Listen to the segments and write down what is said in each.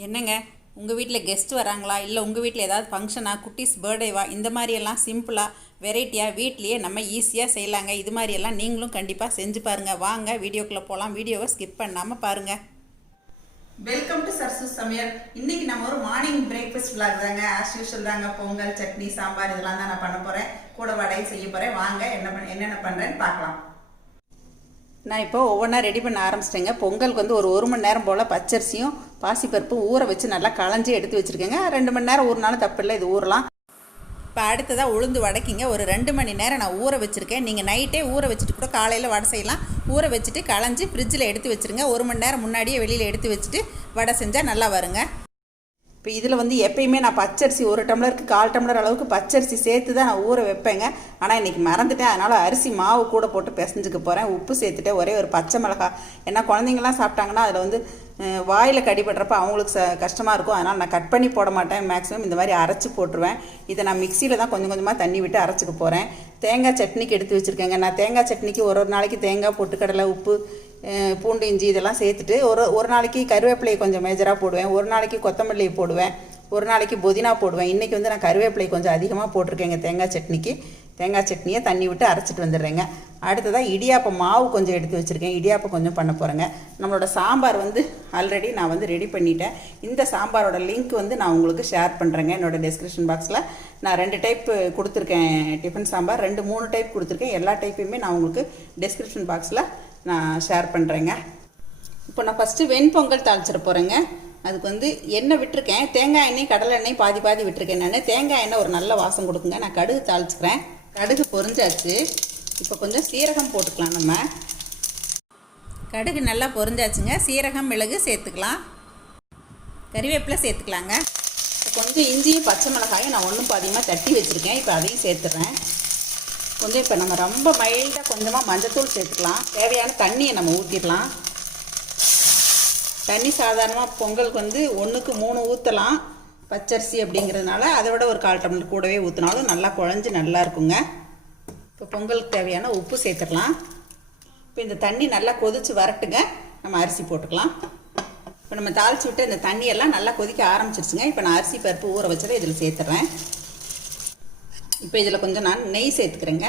என்னங்க உங்கள் வீட்டில் கெஸ்ட் வராங்களா, இல்லை உங்கள் வீட்டில் ஏதாவது ஃபங்க்ஷனா, குட்டீஸ் பர்த்டேவா, இந்த மாதிரியெல்லாம் சிம்பிளாக வெரைட்டியாக வீட்லேயே நம்ம ஈஸியாக செய்யலாங்க. இது மாதிரியெல்லாம் நீங்களும் கண்டிப்பாக செஞ்சு பாருங்கள். வாங்க வீடியோக்குள்ளே போகலாம். வீடியோவை ஸ்கிப் பண்ணாமல் பாருங்கள். வெல்கம் டு சரசுஸ் சமையல். இன்றைக்கி நம்ம ஒரு மார்னிங் பிரேக்ஃபாஸ்ட் விளாக் தாங்க. ஆஸ் யூஷுவல் தாங்க. பொங்கல், சட்னி, சாம்பார் இதெல்லாம் தான் நான் பண்ண போகிறேன். கூட வடையும் செய்ய போகிறேன். வாங்க என்னென்ன பண்ணுறேன்னு பார்க்கலாம். நான் இப்போ ஒவ்வொன்றா ரெடி பண்ண ஆரம்பிச்சிட்டேங்க. பொங்கலுக்கு வந்து ஒரு மணி நேரம் போல் பச்சரிசியும் பாசிப்பருப்பும் ஊற வச்சு நல்லா களைஞ்சி எடுத்து வச்சுருக்கேங்க. 2 மணி நேரம் ஊறினாலும் தப்பு இல்லை, இது ஊறலாம். இப்போ அடுத்ததாக உளுந்து வடைக்கிங்க ஒரு 2 மணி நேரம் நான் ஊற வச்சுருக்கேன். நீங்கள் நைட்டே ஊற வச்சுட்டு கூட காலையில் வடை செய்யலாம். ஊற வச்சுட்டு களைஞ்சி ஃப்ரிட்ஜில் எடுத்து வச்சுருங்க. 1 மணி நேரம் முன்னாடியே வெளியில் எடுத்து வச்சுட்டு வடை செஞ்சால் நல்லா வருங்க. இப்போ இதில் வந்து எப்பயுமே நான் பச்சரிசி 1 டம்ளருக்கு 1/4 டம்ளர் அளவுக்கு பச்சரிசி சேர்த்து தான் நான் ஊற வைப்பேங்க. ஆனால் இன்றைக்கி மறந்துட்டேன். அதனால் அரிசி மாவு கூட போட்டு பிசைஞ்சுக்க போகிறேன். உப்பு சேர்த்துட்டு ஒரே ஒரு பச்சை மிளகாய், ஏன்னா குழந்தைங்களாம் சாப்பிட்டாங்கன்னா அதில் வந்து வாயில் கடிபடுறப்ப அவங்களுக்கு கஷ்டமாக இருக்கும். அதனால் நான் கட் பண்ணி போட மாட்டேன். மேக்ஸிமம் இந்த மாதிரி அரைச்சி போட்டுருவேன். இதை நான் மிக்சியில் தான் கொஞ்சம் கொஞ்சமாக தண்ணி விட்டு அரைச்சிக்க போகிறேன். தேங்காய் சட்னிக்கு எடுத்து வச்சுருக்கேங்க. நான் தேங்காய் சட்னிக்கு ஒரு நாளைக்கு தேங்காய், பொட்டுக்கடலை, உப்பு, பூண்டு, இஞ்சி இதெல்லாம் சேர்த்துட்டு ஒரு நாளைக்கு கருவேப்பிலையை கொஞ்சம் மேஜராக போடுவேன். ஒரு நாளைக்கு கொத்தமல்லியை போடுவேன். ஒரு நாளைக்கு புதினா போடுவேன். இன்றைக்கி வந்து நான் கருவேப்பிலை கொஞ்சம் அதிகமாக போட்டிருக்கேங்க தேங்காய் சட்னிக்கு. தேங்காய் சட்னியை தண்ணி விட்டு அரைச்சிட்டு வந்துடுறேங்க. அடுத்ததாக இடியாப்பம் மாவு கொஞ்சம் எடுத்து வச்சுருக்கேன். இடியாப்பம் கொஞ்சம் பண்ண போகிறேங்க. நம்மளோட சாம்பார் வந்து ஆல்ரெடி நான் வந்து ரெடி பண்ணிட்டேன். இந்த சாம்பாரோட லிங்க் வந்து நான் உங்களுக்கு ஷேர் பண்ணுறேங்க. என்னோடய டிஸ்கிரிப்ஷன் பாக்ஸில் நான் 2 டைப் கொடுத்துருக்கேன். டிஃபன் சாம்பார் 2-3 டைப் கொடுத்துருக்கேன். எல்லா டைப்பையுமே நான் உங்களுக்கு டிஸ்கிரிப்ஷன் பாக்ஸில் நான் ஷேர் பண்ணுறேங்க. இப்போ நான் ஃபஸ்ட்டு வெண்பொங்கல் தாளிச்சிட போகிறேங்க. அதுக்கு வந்து எண்ணெய் விட்டுருக்கேன். தேங்காய் எண்ணெய், கடலை எண்ணெய் பாதி விட்டுருக்கேன். நான் தேங்காய் எண்ணெய் ஒரு நல்ல வாசம் கொடுக்குங்க. நான் கடுகு தாளிச்சுக்கிறேன். கடுகு பொரிஞ்சாச்சு. இப்போ கொஞ்சம் சீரகம் போட்டுக்கலாம். நம்ம கடுகு நல்லா பொரிஞ்சாச்சுங்க. சீரகம், மிளகு சேர்த்துக்கலாம். கறிவேப்பிலை சேர்த்துக்கலாங்க. கொஞ்சம் இஞ்சியும் பச்சை மிளகாயும் நான் ஒன்றும் பாதியமாக தட்டி வச்சுருக்கேன். இப்போ அதையும் சேர்த்துட்றேன். கொஞ்சம் இப்போ நம்ம ரொம்ப மைல்டாக கொஞ்சமாக மஞ்சத்தூள் சேர்த்துக்கலாம். தேவையான தண்ணியை நம்ம ஊற்றிடலாம். தண்ணி சாதாரணமாக பொங்கலுக்கு வந்து 1க்கு 3 ஊற்றலாம். பச்சரிசி அப்படிங்கிறதுனால அதை விட ஒரு 1/4 டம்ளர் கூடவே ஊற்றினாலும் நல்லா குழஞ்சி நல்லா இருக்குங்க. இப்போ பொங்கலுக்கு தேவையான உப்பு சேர்த்துடலாம். இப்போ இந்த தண்ணி நல்லா கொதித்து வரட்டுங்க. நம்ம அரிசி போட்டுக்கலாம். இப்போ நம்ம தாளித்து விட்டு இந்த தண்ணியெல்லாம் நல்லா கொதிக்க ஆரம்பிச்சிருச்சுங்க. இப்போ நான் அரிசி பருப்பு ஊற வச்சதை இதில் சேர்த்துட்றேன். இப்போ இதில் கொஞ்சம் நான் நெய் சேர்த்துக்கிறேங்க.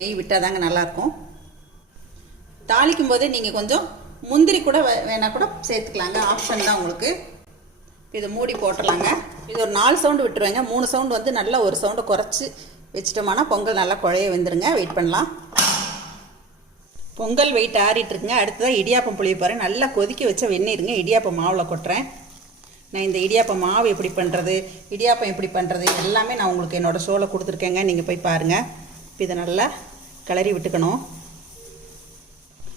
நெய் விட்டால் தாங்க நல்லாயிருக்கும். தாளிக்கும் போதே நீங்கள் கொஞ்சம் முந்திரி கூட வேணால் கூட சேர்த்துக்கலாங்க. ஆப்ஷன் தான் உங்களுக்கு. இதை மூடி போட்டுடலாங்க. இது ஒரு 4 சவுண்டு விட்டுருவேங்க. 3 சவுண்டு வந்து நல்லா ஒரு சவுண்டை குறைச்சி வச்சிட்டோம்னா பொங்கல் நல்லா குழைய வந்துருங்க. வெயிட் பண்ணலாம். பொங்கல் வெயிட் ஆறிட்டுருக்குங்க. அடுத்ததாக இடியாப்பம் புளிய போகிறேன். நல்லா கொதிக்க வச்ச வெந்நீருங்க. இடியாப்பம் மாவில் கொட்டுறேன். நான் இந்த இடியாப்பம் மாவு எப்படி பண்ணுறது, இடியாப்பம் எப்படி பண்ணுறது எல்லாமே நான் உங்களுக்கு என்னோடய ஷோவில் கொடுத்துருக்கேங்க. நீங்கள் போய் பாருங்கள். இப்போ இதை நல்லா கிளறி விட்டுக்கணும்.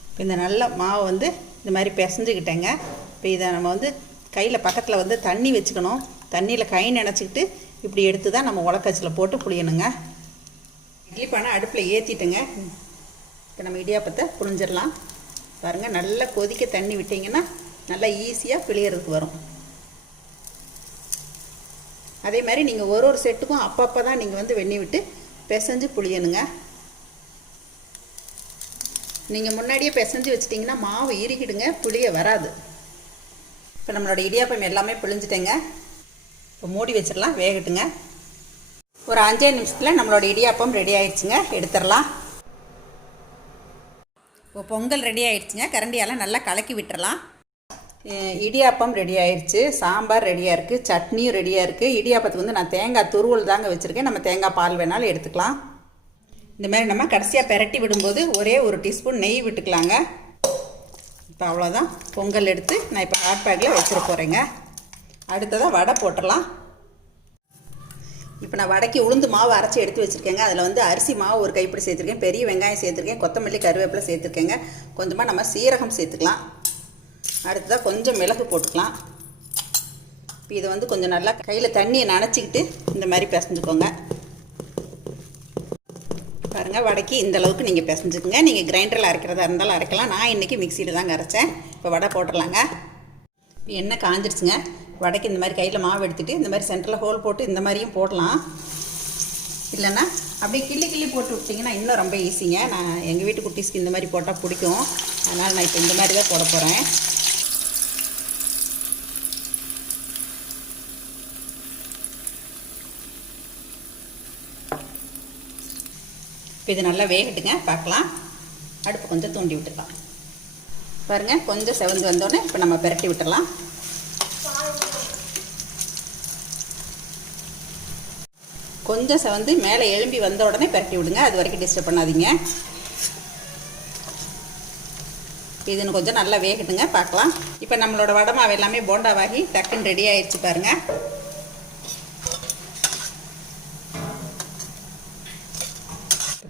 இப்போ இந்த நல்ல மாவை வந்து இந்த மாதிரி பிசைஞ்சுக்கிட்டேங்க. இப்போ இதை நம்ம வந்து கையில் பக்கத்தில் வந்து தண்ணி வச்சுக்கணும். தண்ணியில் கை நினச்சிக்கிட்டு இப்படி எடுத்து தான் நம்ம உலக்கச்சில் போட்டு புளியணுங்க. இட்லி பானை அடுப்பில் ஏற்றிட்டுங்க. இப்போ நம்ம இடியாப்பத்தை புழிஞ்சிடலாம். பாருங்கள், நல்லா கொதிக்க தண்ணி விட்டிங்கன்னா நல்லா ஈஸியாக பிழியறதுக்கு வரும். அதே மாதிரி நீங்கள் ஒரு செட்டுக்கும் அப்பப்போ தான் நீங்கள் வந்து வெந்நீர் விட்டு பிசைஞ்சு புளியணுங்க. நீங்கள் முன்னாடியே பிசைஞ்சு வச்சிட்டிங்கன்னா மாவு இறுக்கிடுங்க, புளிய வராது. இப்போ நம்மளோட இடியாப்பம் எல்லாமே புளிஞ்சிட்டேங்க. இப்போ மூடி வச்சிடலாம், வேகட்டுங்க. ஒரு 5 நிமிஷத்தில் நம்மளோட இடியாப்பம் ரெடி ஆயிடுச்சுங்க. எடுத்துடலாம். இப்போ பொங்கல் ரெடி ஆயிடுச்சுங்க. கரண்டியால் நல்லா கலக்கி விட்டுறலாம். இடியாப்பம் ரெடி ஆயிடுச்சு. சாம்பார் ரெடியாக இருக்குது. சட்னியும் ரெடியாக இருக்குது. இடியாப்பத்துக்கு வந்து நான் தேங்காய் துருவல் தாங்க வச்சுருக்கேன். நம்ம தேங்காய் பால் வேணாலும் எடுத்துக்கலாம். இந்த மாதிரி நம்ம கடைசியாக பெரட்டி விடும்போது ஒரே 1 டீஸ்பூன் நெய் விட்டுக்கலாங்க. இப்போ அவ்வளோதான். பொங்கல் எடுத்து நான் இப்போ ஹாட் பேக்கில் வச்சிட போகிறேங்க. அடுத்ததாக வடை போட்டுடலாம். இப்போ நான் வடைக்கு உளுந்து மாவு அரைச்சி எடுத்து வச்சுருக்கேங்க. அதில் வந்து அரிசி மாவு ஒரு கைப்பிடி சேர்த்துருக்கேன். பெரிய வெங்காயம் சேர்த்துருக்கேன். கொத்தமல்லி, கருவேப்பிலை சேர்த்துருக்கேங்க. கொஞ்சமாக நம்ம சீரகம் சேர்த்துக்கலாம். அடுத்ததாக கொஞ்சம் மிளகு போட்டுக்கலாம். இப்போ இதை வந்து கொஞ்சம் நல்லா கையில் தண்ணியை நனைச்சிக்கிட்டு இந்த மாதிரி பிசைஞ்சுக்கோங்க. பாருங்கள், வடைக்கு இந்த அளவுக்கு நீங்கள் பிசைஞ்சுக்குங்க. நீங்கள் கிரைண்டரில் அரைக்கிறதா இருந்தாலும் அரைக்கலாம். நான் இன்றைக்கி மிக்சியில் தாங்க அரைச்சேன். இப்போ வடை போட்டுடலாங்க. இப்போ எண்ணெய் காஞ்சிருச்சுங்க. வடைக்கு இந்த மாதிரி கையில் மாவு எடுத்துகிட்டு இந்த மாதிரி சென்டரில் ஹோல் போட்டு இந்த மாதிரியும் போடலாம். இல்லைன்னா அப்படியே கிள்ளி போட்டு விட்டிங்கன்னா இன்னும் ரொம்ப ஈஸிங்க. நான் எங்கள் வீட்டு குட்டீஸ்க்கு இந்த மாதிரி போட்டால் பிடிக்கும். அதனால் நான் இப்போ இந்த மாதிரி தான் போட போகிறேன். இது நல்லா வேகட்டுங்க, பார்க்கலாம். அடுப்பு கொஞ்சம் தூண்டி விட்டுக்கலாம். பாருங்கள், கொஞ்சம் செவந்து வந்தோடனே இப்போ நம்ம பிரட்டி விட்டுடலாம். கொஞ்சம் செவந்து மேலே எழும்பி வந்த உடனே பிரட்டி விடுங்க, அது வரைக்கும் டிஸ்டர்ப் பண்ணாதீங்க. இதுன்னு கொஞ்சம் நல்லா வேகட்டுங்க, பார்க்கலாம். இப்போ நம்மளோட வடை மாவு எல்லாமே போண்டாவாகி டக்குன்னு ரெடி ஆயிடுச்சு பாருங்கள்.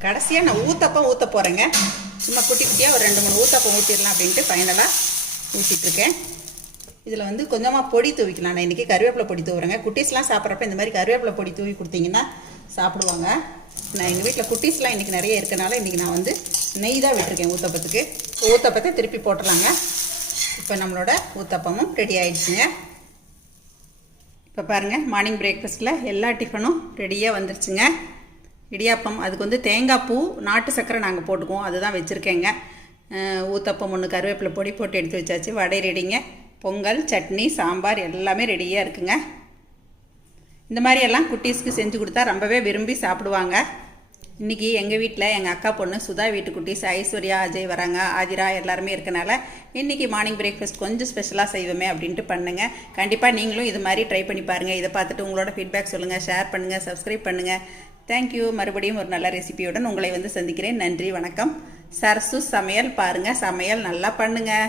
கடைசியாக நான் ஊத்தப்பம் ஊற்ற போகிறேங்க. சும்மா குட்டி குட்டியாக ஒரு 2-3 ஊத்தப்பம் ஊற்றிடலாம் அப்படின்ட்டு ஃபைனலாக ஊற்றிட்டுருக்கேன். இதில் வந்து கொஞ்சமாக பொடி தூவிக்கலாம். நான் இன்றைக்கி கருவேப்பிலை பொடி தூவுறேங்க. குட்டீஸ்லாம் சாப்பிட்றப்ப இந்த மாதிரி கருவேப்பிலை பொடி தூவி கொடுத்தீங்கன்னா சாப்பிடுவாங்க. நான் எங்கள் வீட்டில் குட்டீஸ்லாம் இன்றைக்கி நிறைய இருக்கனால இன்றைக்கி நான் வந்து நெய் தான் விட்டுருக்கேன் ஊத்தப்பத்துக்கு. ஊத்தப்பத்தை திருப்பி போட்டுடலாங்க. இப்போ நம்மளோட ஊத்தப்பமும் ரெடி ஆகிடுச்சுங்க. இப்போ பாருங்கள், மார்னிங் பிரேக்ஃபாஸ்ட்டில் எல்லா டிஃபனும் ரெடியாக வந்துருச்சுங்க. இடியாப்பம், அதுக்கு வந்து தேங்காய் பூ, நாட்டு சர்க்கரை நாங்கள் போட்டுக்குவோம், அதுதான் வச்சுருக்கேங்க. ஊத்தப்பம் ஒன்று கருவேப்பிலை பொடி போட்டு எடுத்து வச்சாச்சு. வடை ரெடிங்க. பொங்கல், சட்னி, சாம்பார் எல்லாமே ரெடியாக இருக்குங்க. இந்த மாதிரியெல்லாம் குட்டீஸ்க்கு செஞ்சு கொடுத்தா ரொம்பவே விரும்பி சாப்பிடுவாங்க. இன்றைக்கி எங்கள் வீட்டில் எங்கள் அக்கா பொண்ணு சுதா வீட்டு குட்டீஸ் ஐஸ்வர்யா, அஜய் வராங்க, ஆதிரா எல்லாருமே இருக்கனால இன்றைக்கி மார்னிங் பிரேக்ஃபாஸ்ட் கொஞ்சம் ஸ்பெஷலாக செய்வோமே அப்படின்ட்டு பண்ணுங்க. கண்டிப்பாக நீங்களும் இது மாதிரி ட்ரை பண்ணி பாருங்கள். இதை பார்த்துட்டு உங்களோட ஃபீட்பேக் சொல்லுங்கள், ஷேர் பண்ணுங்கள், சப்ஸ்கிரைப் பண்ணுங்கள். தேங்க்யூ. மறுபடியும் ஒரு நல்ல ரெசிபியுடன் உங்களை வந்து சந்திக்கிறேன். நன்றி, வணக்கம். சரசு சமையல் பாருங்கள், சமையல் நல்லா பண்ணுங்கள்.